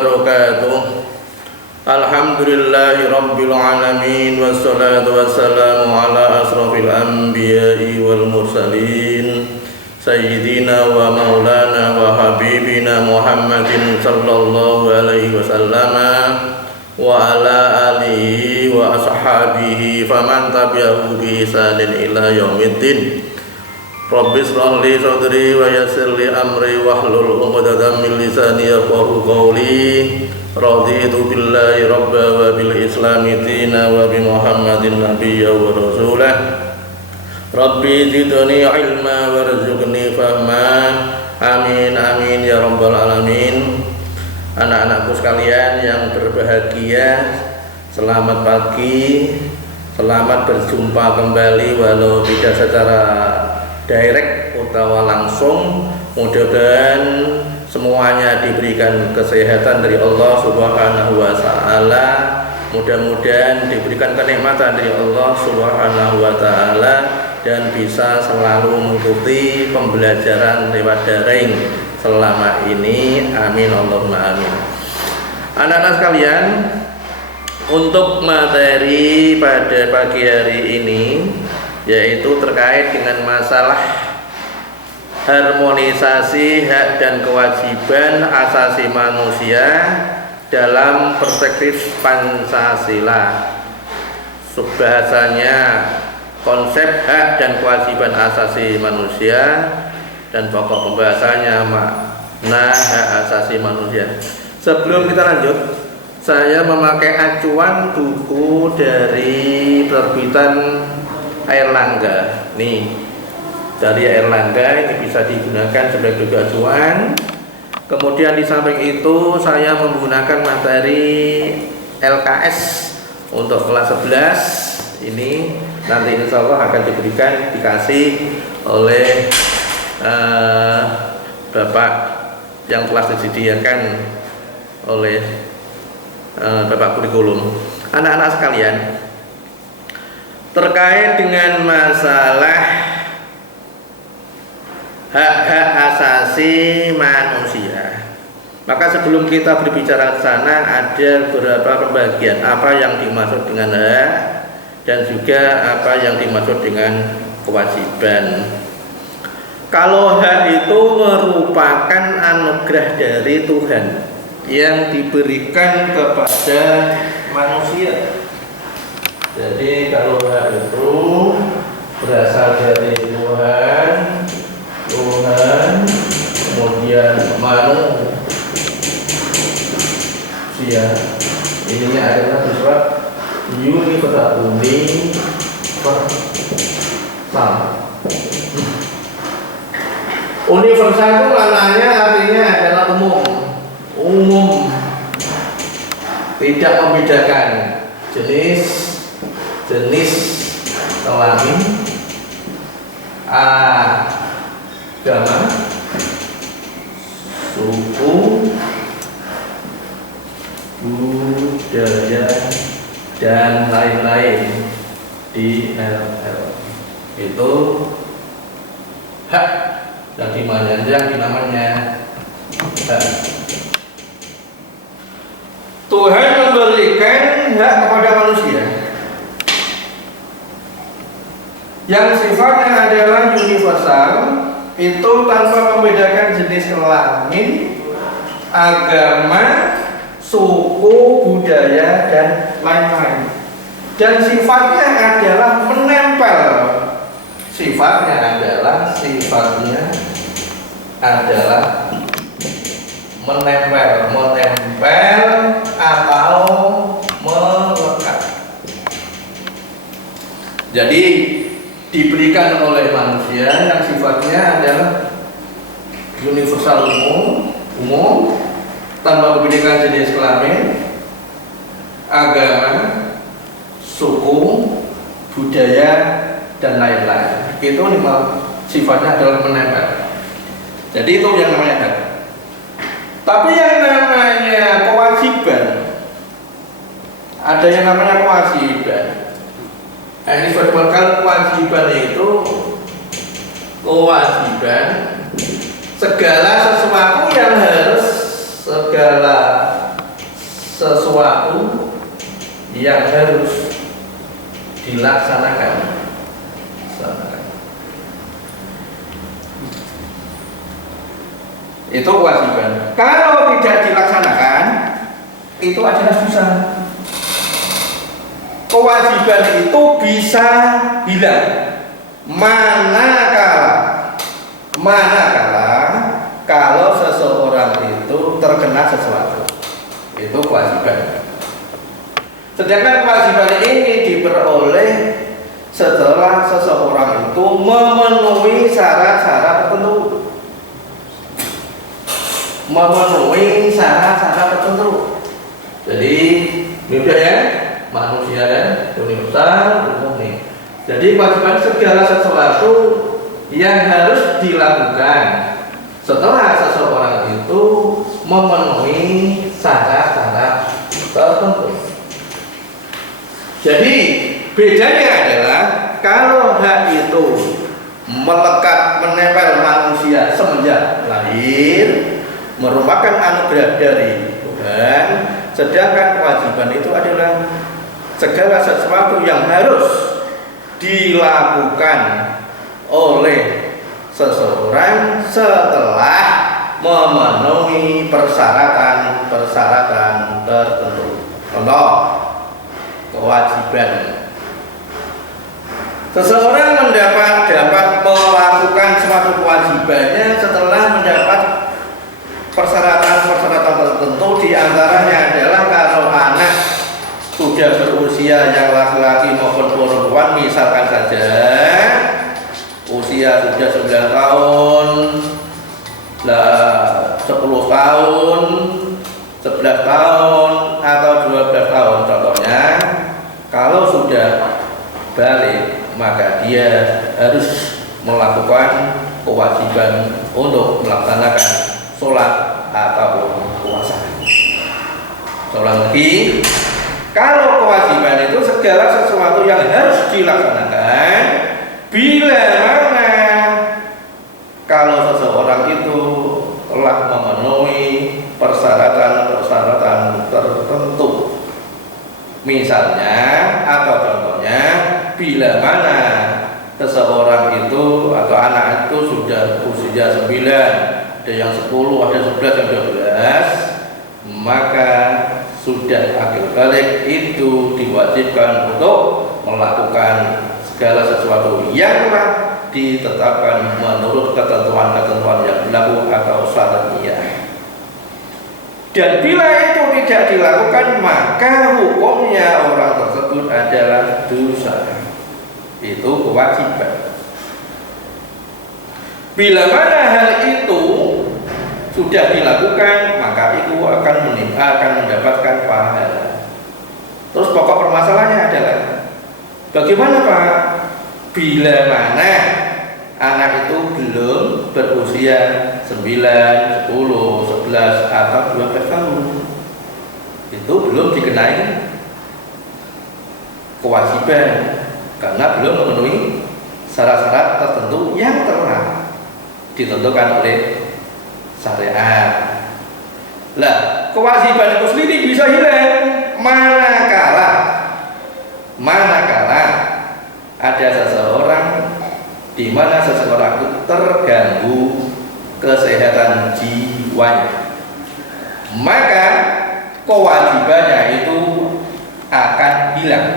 wabarakatuh. Alhamdulillahi rabbil alamin, wassalatu wassalamu ala asrafil anbiya'i wal mursalin, sayyidina wa maulana wa habibina Muhammadin sallallahu alaihi wasallam wa ala alihi wa ashabihi faman tabi'ahu bi ihsanin ila yaumiddin. Rabbi shrah li sadri wa yassir li amri wahlul 'uqdatam min lisani yafqahu qawli. Raditu billahi rabba wa bil islami dina wa bi Muhammadin nabiyya wa rasulah. Rabbi zidni ilma warzuqni fahma. Amin amin ya rabbal alamin. Anak-anakku sekalian yang berbahagia, selamat pagi. Selamat berjumpa kembali walau tidak secara direct atau langsung. Mudah-mudahan semuanya diberikan kesehatan dari Allah Subhanahu wa taala. Mudah-mudahan diberikan kenikmatan dari Allah Subhanahu wa taala dan bisa selalu mengikuti pembelajaran lewat daring selama ini. Amin Allahumma amin. Anak-anak sekalian, untuk materi pada pagi hari ini yaitu terkait dengan masalah harmonisasi hak dan kewajiban asasi manusia dalam perspektif Pancasila. Subhasanya konsep hak dan kewajiban asasi manusia dan pokok pembahasannya makna hak asasi manusia. Sebelum kita lanjut, saya memakai acuan buku dari terbitan Airlangga. Nih, dari Airlangga ini bisa digunakan sebagai acuan. Kemudian di samping itu saya menggunakan materi LKS untuk kelas 11 ini nanti insya Allah akan dikasih oleh Bapak yang telah disediakan oleh Bapak kurikulum. Anak-anak sekalian, terkait dengan masalah hak-hak asasi manusia, maka sebelum kita berbicara ke sana ada beberapa pembagian apa yang dimaksud dengan hak dan juga apa yang dimaksud dengan kewajiban. Kalau hak itu merupakan anugerah dari Tuhan yang diberikan kepada manusia. Jadi kalau hak itu berasal dari Tuhan, kemudian manusia. Ininya adalah bersifat universal. Universal itu maknanya artinya adalah umum, tidak membedakan jenis kelamin, agama, suku, budaya dan lain-lain di LL. Itu hak yang dinamanya hak. Tuhan memberikan hak kepada manusia yang sifatnya adalah universal, itu tanpa membedakan jenis kelamin, agama, suku, budaya dan lain-lain. Dan sifatnya adalah menempel. Sifatnya adalah menempel atau melekat. Jadi diberikan oleh manusia yang sifatnya adalah universal, umum tanpa membedakan jenis kelamin, agama, suku, budaya dan lain-lain. Itu sifatnya adalah menempel. Jadi itu yang namanya hak. Tapi yang namanya kewajiban, ada yang namanya kewajiban. Ini kalau kewajiban itu kewajiban segala sesuatu yang harus segala sesuatu yang harus dilaksanakan. Itu kewajiban. Kalau tidak dilaksanakan, itu adalah dosa. Kewajiban itu bisa hilang manakala kalau seseorang itu terkena sesuatu. Itu kewajiban. Sedangkan kewajiban ini diperoleh setelah seseorang itu memenuhi syarat-syarat tertentu. Jadi mudah ya, manusia dan universal umum nih. Jadi kewajiban segala sesuatu yang harus dilakukan setelah seseorang itu memenuhi syarat-syarat tertentu. Jadi bedanya adalah kalau hak itu melekat menempel manusia semenjak lahir, merupakan anugerah dari Tuhan, sedangkan kewajiban itu adalah segala sesuatu yang harus dilakukan oleh seseorang setelah memenuhi persyaratan tertentu. Contoh, kewajiban. Seseorang dapat melakukan suatu kewajibannya setelah mendapat persyaratan tertentu, diantaranya adalah kalau anak sudah berusia yang laki-laki maupun perempuan, misalkan saja usia sudah 9 tahun, 10 tahun, 11 tahun, atau 12 tahun contohnya, kalau sudah balik maka dia harus melakukan kewajiban untuk melaksanakan sholat atau puasa. Seorang lagi, kalau kewajiban itu segala sesuatu yang harus dilaksanakan bila mana kalau seseorang itu telah memenuhi persyaratan tertentu. Misalnya atau contohnya, bila mana seseorang itu atau anak itu sudah usia 9, ada yang 10, ada 11, yang 12, maka sudah akil balik itu diwajibkan untuk melakukan segala sesuatu yang telah ditetapkan menurut ketentuan-ketentuan yang berlaku atau syariah. Dan bila itu tidak dilakukan, maka hukumnya orang tersebut adalah dosa. Itu kewajiban. Bila mana hal itu sudah dilakukan, maka itu akan mendapatkan pahala. Terus pokok permasalahannya adalah bagaimana Pak bila mana anak itu belum berusia 9, 10, 11 atau 12 tahun, itu belum dikenai kewajiban karena belum memenuhi syarat-syarat tertentu yang telah ditentukan oleh syariat. Lah, kewajiban itu sendiri bisa hilang manakala ada seseorang di mana seseorang itu terganggu kesehatan jiwanya, maka kewajibannya itu akan hilang.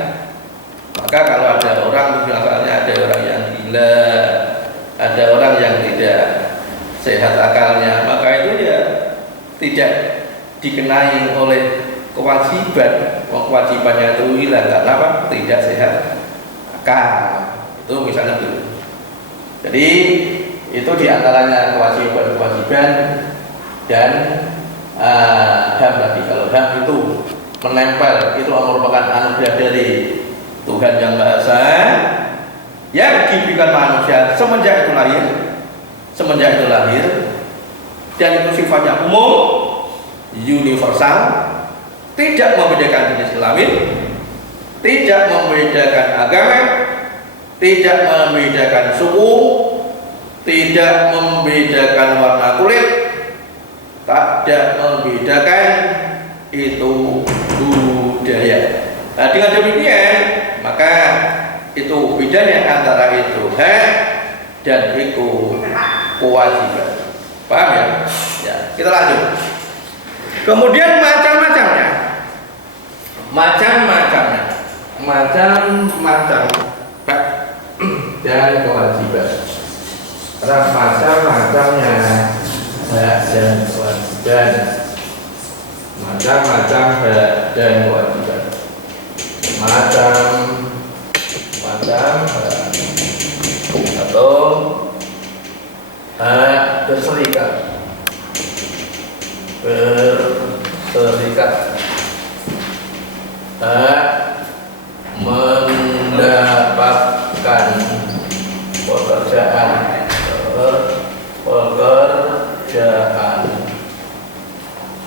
Maka kalau ada orang, misalnya ada orang yang gila, ada orang yang tidak sehat akalnya, maka itu ya tidak dikenai oleh kewajiban. Kewajibannya itu hilang karena apa? Tidak sehat akal. Itu misalnya dulu. Jadi itu diantaranya kewajiban dan HAM tadi. Kalau HAM itu menempel, itu merupakan anugerah dari Tuhan Yang Maha Esa yang diberikan manusia semenjak itu lahir, dan itu sifatnya umum, universal, tidak membedakan jenis kelamin, tidak membedakan agama, tidak membedakan suku, tidak membedakan warna kulit, tidak membedakan itu budaya. Nah, dengan demikian maka itu bedanya antara itu hak dan itu kewajiban. Paham ya? Ya, kita lanjut. Kemudian macam-macamnya hak dan kewajiban. Macam-macamnya hak dan kewajiban. Macam-macam hak dan kewajiban. Macam-macam atau hak berserikat. Hak mendapatkan pekerjaan,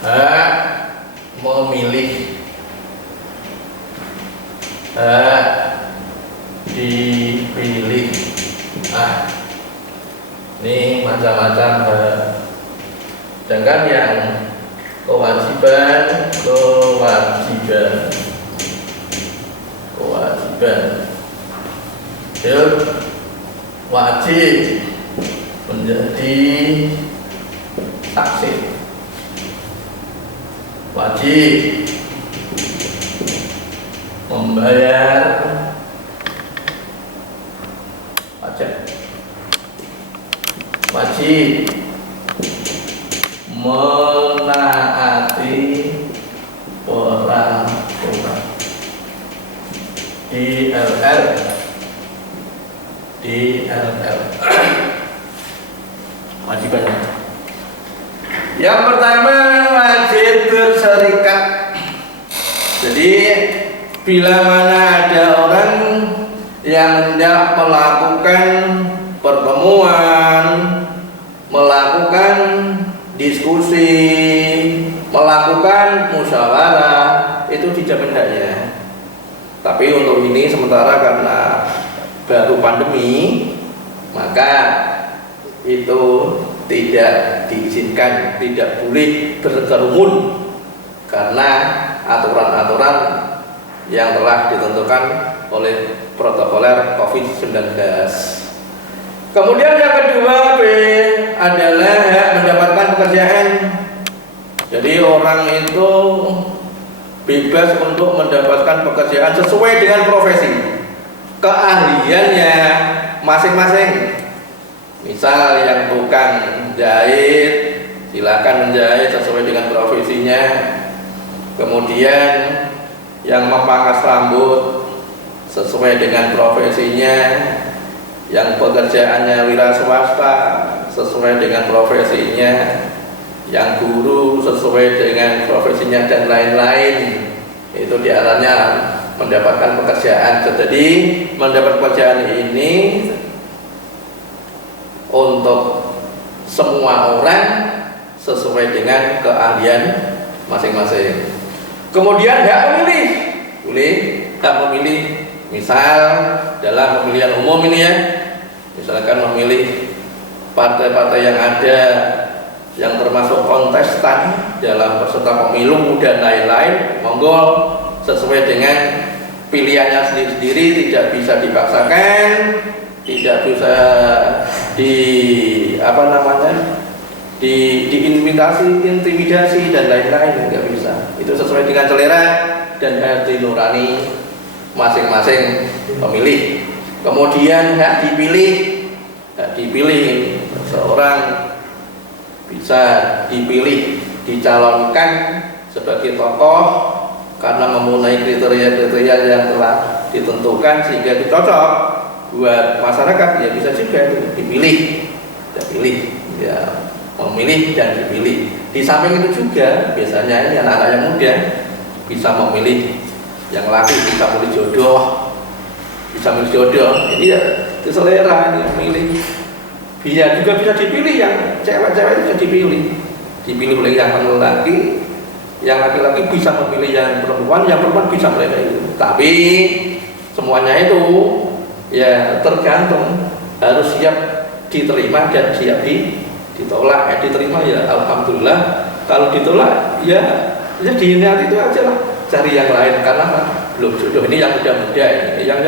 hak memilih, hak dipilih. Ini macam-macam hak. Sedangkan yang kewajiban itu wajib menjadi saksi, wajib membayar pajak, wajib menaati orang tua. DLL wajibannya. Yang pertama wajib berserikat. Jadi bila mana ada orang yang hendak melakukan pertemuan, melakukan diskusi, melakukan musyawarah, itu dijamin haknya. Tapi untuk ini sementara karena baru pandemi, maka itu tidak diizinkan, tidak boleh berkerumun karena aturan-aturan yang telah ditentukan oleh protokoler COVID-19. Kemudian yang kedua B adalah hak mendapatkan pekerjaan. Jadi orang itu bebas untuk mendapatkan pekerjaan sesuai dengan profesi, keahliannya masing-masing. Misal yang tukang jahit, silakan menjahit sesuai dengan profesinya. Kemudian yang memangkas rambut sesuai dengan profesinya. Yang pekerjaannya wira swasta sesuai dengan profesinya. Yang guru sesuai dengan profesinya dan lain-lain. Itu diarahnya mendapatkan pekerjaan. Jadi mendapat pekerjaan ini untuk semua orang sesuai dengan keahlian masing-masing. Kemudian hak memilih, hak memilih. Misal dalam pemilihan umum ini ya, misalkan memilih partai-partai yang ada yang termasuk kontestan dalam peserta pemilu dan lain-lain, monggo sesuai dengan pilihannya sendiri-sendiri, tidak bisa dipaksakan, tidak bisa diintimidasi dan lain-lain, nggak bisa. Itu sesuai dengan selera dan hati nurani masing-masing pemilih. Kemudian hak dipilih, seorang bisa dipilih, dicalonkan sebagai tokoh karena memenuhi kriteria-kriteria yang telah ditentukan sehingga itu cocok buat masyarakat, ya bisa juga itu dipilih, ya memilih dan dipilih. Di samping itu juga biasanya ini anak-anak yang muda bisa memilih, yang laki bisa memilih jodoh, jadi ya itu selera ini memilih. Dia juga bisa dipilih, yang cewek-cewek itu bisa dipilih oleh yang laki, yang laki-laki bisa memilih yang perempuan bisa mereka itu. Tapi semuanya itu ya tergantung, harus siap diterima dan siap ditolak. Diterima ya alhamdulillah, Kalau ditolak ya dihindari itu aja lah, cari yang lain karena belum jodoh. Ini yang muda-muda, ini yang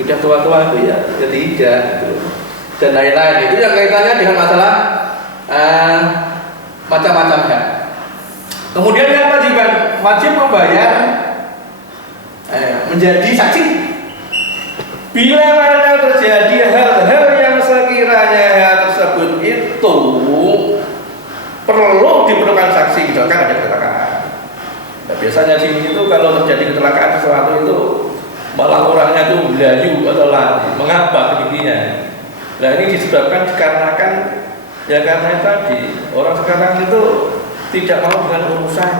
sudah tua-tua itu ya tidak gitu. Dan lain-lain itu yang kaitannya dengan masalah macam-macam hak. Kemudian yang wajib membayar menjadi saksi bila mana terjadi hal-hal yang sekiranya hal tersebut itu perlu diperlukan saksi, misalkan ada kecelakaan. Nah, biasanya sini itu kalau terjadi kecelakaan sesuatu itu malah orangnya itu belayu atau lari, mengapa begininya? Nah ini disebabkan dikarenakan ya karena tadi orang sekarang itu tidak mau dengan urusan.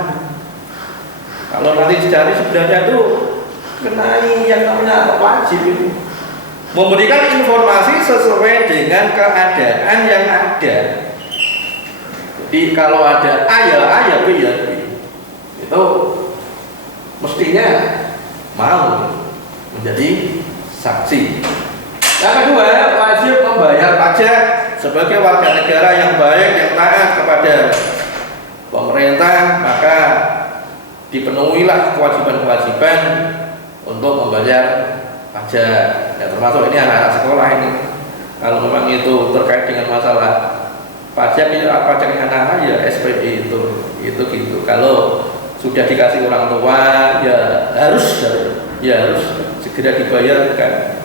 Kalau nanti dicari sebenarnya itu kenai yang namanya wajib itu memberikan informasi sesuai dengan keadaan yang ada. Jadi kalau ada A ya B ya B, itu mestinya mau menjadi saksi. Yang kedua, wajib membayar pajak sebagai warga negara yang baik, yang taat kepada pemerintah, maka dipenuhilah kewajiban-kewajiban untuk membayar pajak. Ya, termasuk ini anak-anak sekolah ini. Kalau memang itu terkait dengan masalah pajak anak-anak ya SPI itu gitu. Kalau sudah dikasih orang tua ya harus segera dibayarkan.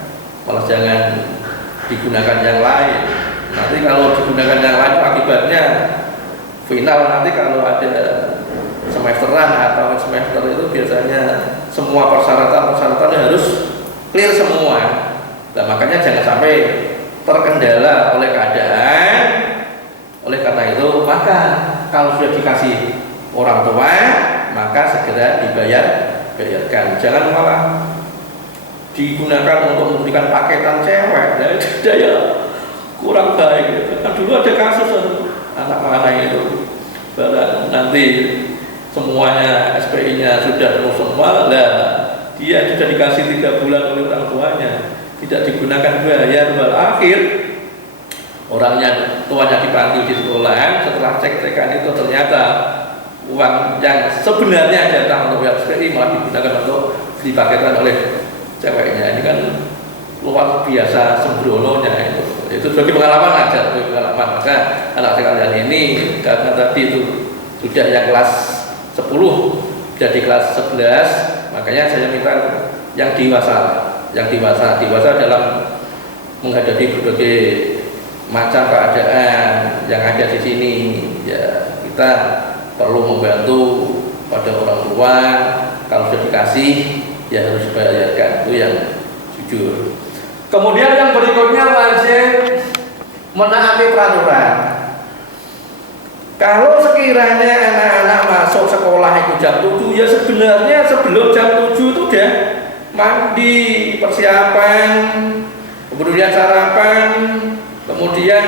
Malah jangan digunakan yang lain. Nanti kalau digunakan yang lain akibatnya final nanti kalau ada semesteran atau semester itu biasanya semua persyaratan harus clear semua. Nah, makanya jangan sampai terkendala oleh keadaan. Oleh karena itu maka kalau sudah dikasih orang tua maka segera bayarkan. Jangan malah digunakan untuk memberikan paketan cewek, ya kurang baik gitu. Kan dulu ada kasus anak mana itu, nanti semuanya SPI-nya sudah penuh semua, lah dia sudah dikasih 3 bulan oleh orang tuanya, tidak digunakan bayar, akhir orangnya tuanya dipanggil di sekolah, setelah cek-cekan itu ternyata uang yang sebenarnya jatah untuk SPI malah digunakan untuk dipaketan oleh ceweknya. Ini kan luar biasa sembrononya itu sebagai pengalaman aja, maka anak sekalian ini karena tadi itu sudah yang kelas 10 jadi kelas 11, makanya saya minta yang dewasa dalam menghadapi berbagai macam keadaan yang ada di sini. Ya kita perlu membantu pada orang tua, kalau sudah dikasih ya harus bayarkan, itu yang jujur. Kemudian yang berikutnya wajib menaati peraturan. Kalau sekiranya anak-anak masuk sekolah itu jam 7, ya sebenarnya sebelum jam 7 itu udah mandi, persiapan, kemudian sarapan, kemudian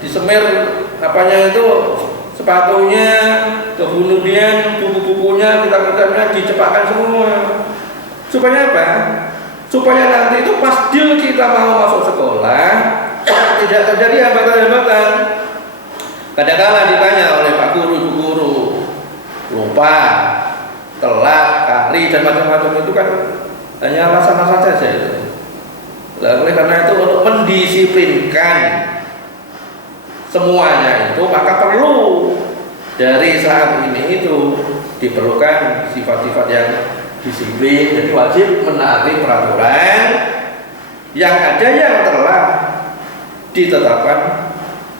disemir apanya itu sepatunya, kemudian buku-bukunya kita dicepakkan semua. Supaya apa? Supaya nanti itu pas deal kita mau masuk sekolah tidak terjadi hambatan-hambatan. Kadang-kala ditanya oleh Pak Guru, Ibu Guru, lupa, telat, kari dan macam-macam itu kan hanya alasan-alasan saja itu. Oleh karena itu untuk mendisiplinkan semuanya itu maka perlu dari saat ini itu diperlukan sifat-sifat yang disiplin. Jadi wajib menaati peraturan yang ada yang telah ditetapkan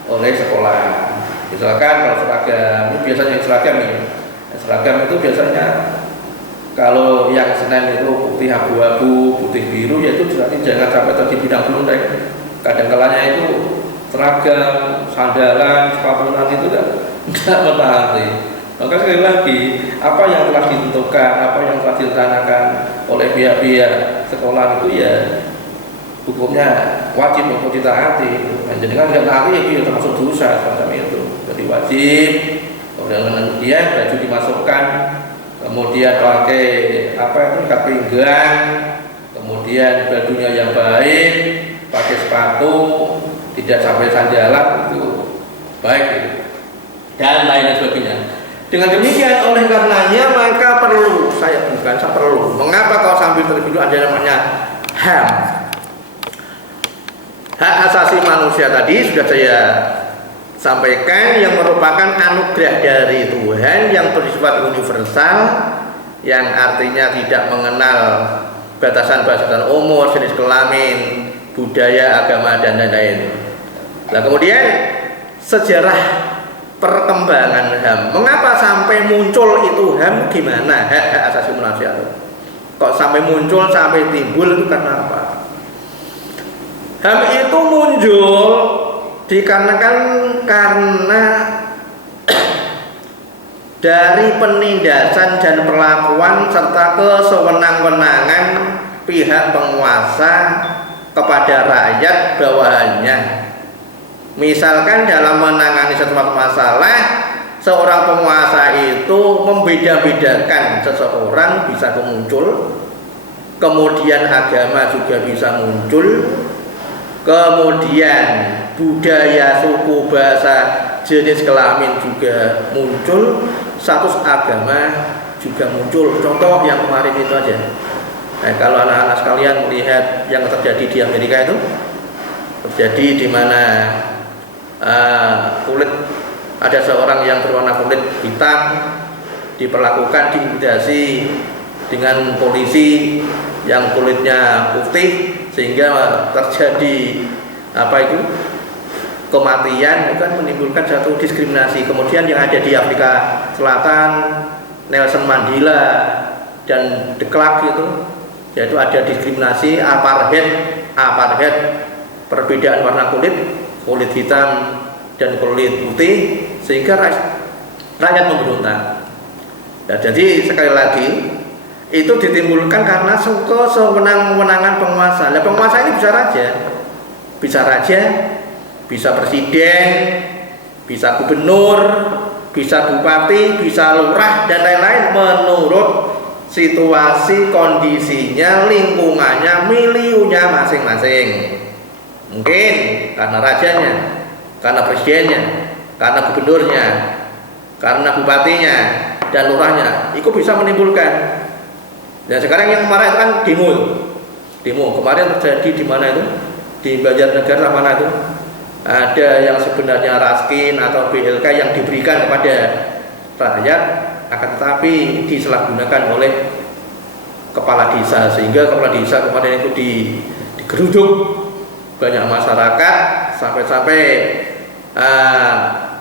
oleh sekolah. Misalkan kalau seragam, biasanya seragam itu biasanya kalau yang Senin itu putih abu-abu, putih biru, yaitu jangan sampai terjadi bidang belundek. Kadang-kalanya itu seragam, sandalan, sepatu itu tidak mentaati. Maka sekali lagi, apa yang telah ditentukan, apa yang telah direncanakan oleh pihak-pihak sekolah itu ya hukumnya wajib untuk ditaati. Jadi kan nggak taati itu termasuk dosa semacam itu. Jadi wajib. Kemudian baju dimasukkan, kemudian pakai ikat pinggang, kemudian bajunya yang baik, pakai sepatu, tidak sampai sandalan itu baik, dan lain sebagainya. Dengan demikian oleh karenanya maka perlu mengapa kalau sambil terlebih dulu ada namanya HAM, hak asasi manusia tadi sudah saya sampaikan, yang merupakan anugerah dari Tuhan yang bersifat universal, yang artinya tidak mengenal batasan-batasan umur, jenis kelamin, budaya, agama, dan lain-lain. Nah, kemudian sejarah perkembangan HAM, mengapa sampai muncul itu HAM, gimana hak asasi manusia itu? Kok sampai muncul, sampai timbul itu karena apa? HAM itu muncul dikarenakan karena dari penindasan dan perlakuan serta kesewenang-wenangan pihak penguasa kepada rakyat bawahannya. Misalkan dalam menangani suatu masalah, seorang penguasa itu membeda-bedakan seseorang bisa muncul, kemudian agama juga bisa muncul, kemudian budaya, suku, bahasa, jenis kelamin juga muncul, status agama juga muncul. Contoh yang kemarin itu aja. Nah, kalau anak-anak sekalian melihat yang terjadi di Amerika itu, terjadi di mana kulit, ada seorang yang berwarna kulit hitam diperlakukan, diintimidasi dengan polisi yang kulitnya putih, sehingga terjadi kematian. Itu kan menimbulkan satu diskriminasi. Kemudian yang ada di Afrika Selatan, Nelson Mandela dan de Klerk itu, yaitu ada diskriminasi apartheid, perbedaan warna kulit hitam dan kulit putih, sehingga rakyat memberontak. Nah, jadi sekali lagi itu ditimbulkan karena sewenang-wenangan penguasa. Nah, penguasa ini bisa raja, bisa presiden, bisa gubernur, bisa bupati, bisa lurah, dan lain-lain menurut situasi, kondisinya, lingkungannya, miliunya masing-masing. Mungkin karena rajanya, karena presidennya, karena gubernurnya, karena bupatinya dan lurahnya, itu bisa menimbulkan. Dan sekarang yang marah itu kan demo kemarin terjadi di mana itu, di Banjarnegara mana itu, ada yang sebenarnya raskin atau BLK yang diberikan kepada rakyat, akan tetapi disalahgunakan oleh kepala desa, sehingga kepala desa kemarin itu digeruduk banyak masyarakat, sampai-sampai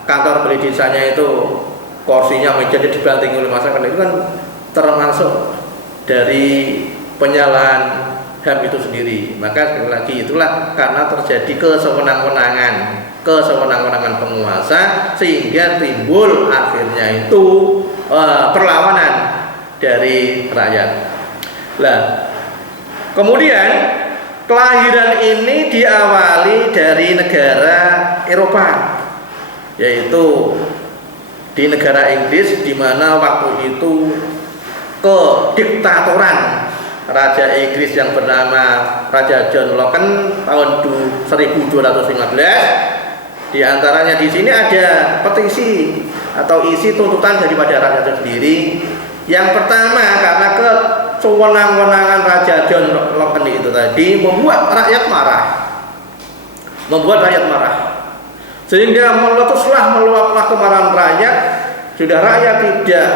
kantor balai desanya itu kursinya, mejanya dibanting oleh masyarakat. Itu kan termasuk dari penyalahan HAM itu sendiri. Maka sekali lagi itulah karena terjadi kesewenang-wenangan penguasa, sehingga timbul akhirnya itu perlawanan dari rakyat. Nah, kemudian kelahiran ini diawali dari negara Eropa, yaitu di negara Inggris, di mana waktu itu kediktatoran Raja Inggris yang bernama Raja John Locke tahun 1215. Di antaranya di sini ada petisi atau isi tuntutan daripada raja itu sendiri. Yang pertama, karena kesewenang-wenangan Raja John Locke itu tadi membuat rakyat marah, sehingga meletuslah meluaplah kemarahan rakyat. Sudah rakyat tidak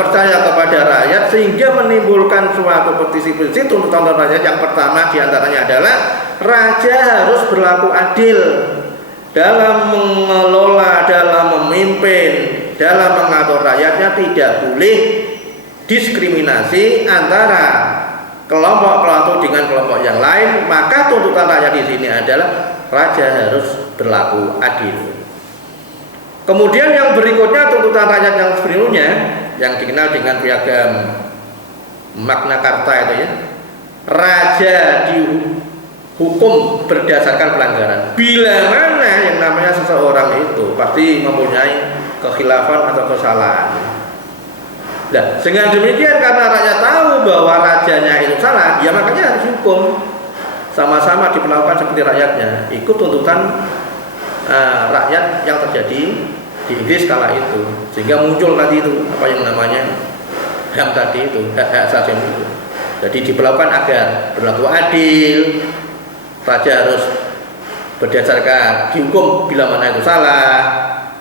percaya kepada rakyat, sehingga menimbulkan suatu petisi tuntutan rakyat. Yang pertama diantaranya adalah raja harus berlaku adil dalam mengelola, dalam memimpin, dalam mengatur rakyatnya. Tidak boleh diskriminasi antara kelompok satu dengan kelompok yang lain. Maka tuntutan rakyat di sini adalah raja harus berlaku adil. Kemudian yang berikutnya tuntutan rakyat yang sebelumnya, yang dikenal dengan piagam Magna Carta itu ya, raja dihukum berdasarkan pelanggaran. Bila mana yang namanya seseorang itu pasti mempunyai kekhilafan atau kesalahan. Nah, dengan demikian karena rakyat tahu bahwa rajanya itu salah, ya makanya harus dihukum. Sama-sama diperlakukan seperti rakyatnya. Ikut tuntutan rakyat yang terjadi di di Inggris kala itu, sehingga muncul tadi itu apa yang namanya HAM tadi itu, hak asasi itu. Jadi diperlakukan agar berlaku adil, raja harus berdasarkan dihukum bila mana itu salah.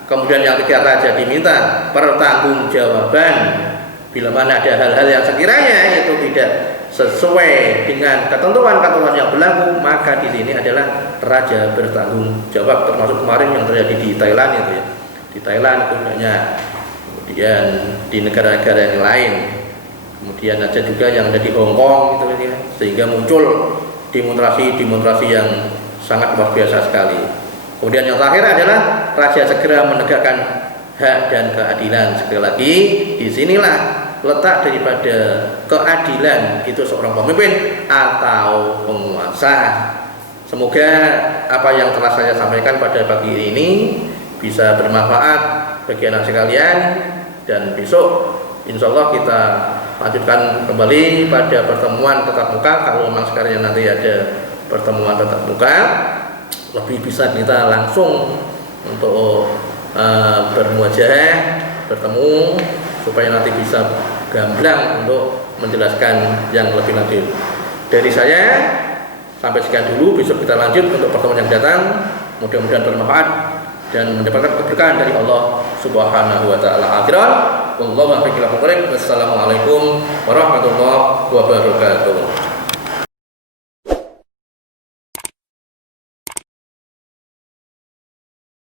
Kemudian yang ketiga, raja diminta pertanggungjawaban bila mana ada hal-hal yang sekiranya itu tidak sesuai dengan ketentuan-ketentuan yang berlaku, maka di sini adalah raja bertanggung jawab. Termasuk kemarin yang terjadi di Thailand itu ya, di Thailand kemudian di negara-negara yang lain, kemudian ada juga yang ada di Hong Kong gitu ya, sehingga muncul demonstrasi yang sangat luar biasa sekali. Kemudian yang terakhir adalah raja segera menegakkan hak dan keadilan. Sekali lagi, disinilah letak daripada keadilan itu seorang pemimpin atau penguasa. Semoga apa yang telah saya sampaikan pada pagi ini bisa bermanfaat bagi anak sekalian, dan besok insya Allah kita lanjutkan kembali pada pertemuan tatap muka. Kalau memang sekarang nanti ada pertemuan tatap muka, lebih bisa kita langsung untuk bermuajah, bertemu, supaya nanti bisa gamblang untuk menjelaskan yang lebih lanjut. Dari saya sampai sekian dulu, besok kita lanjut untuk pertemuan yang datang. Mudah-mudahan bermanfaat dan mendapatkan keberkahan dari Allah Subhanahu wa taala. Akhiran, wassalamualaikum warahmatullahi wabarakatuh.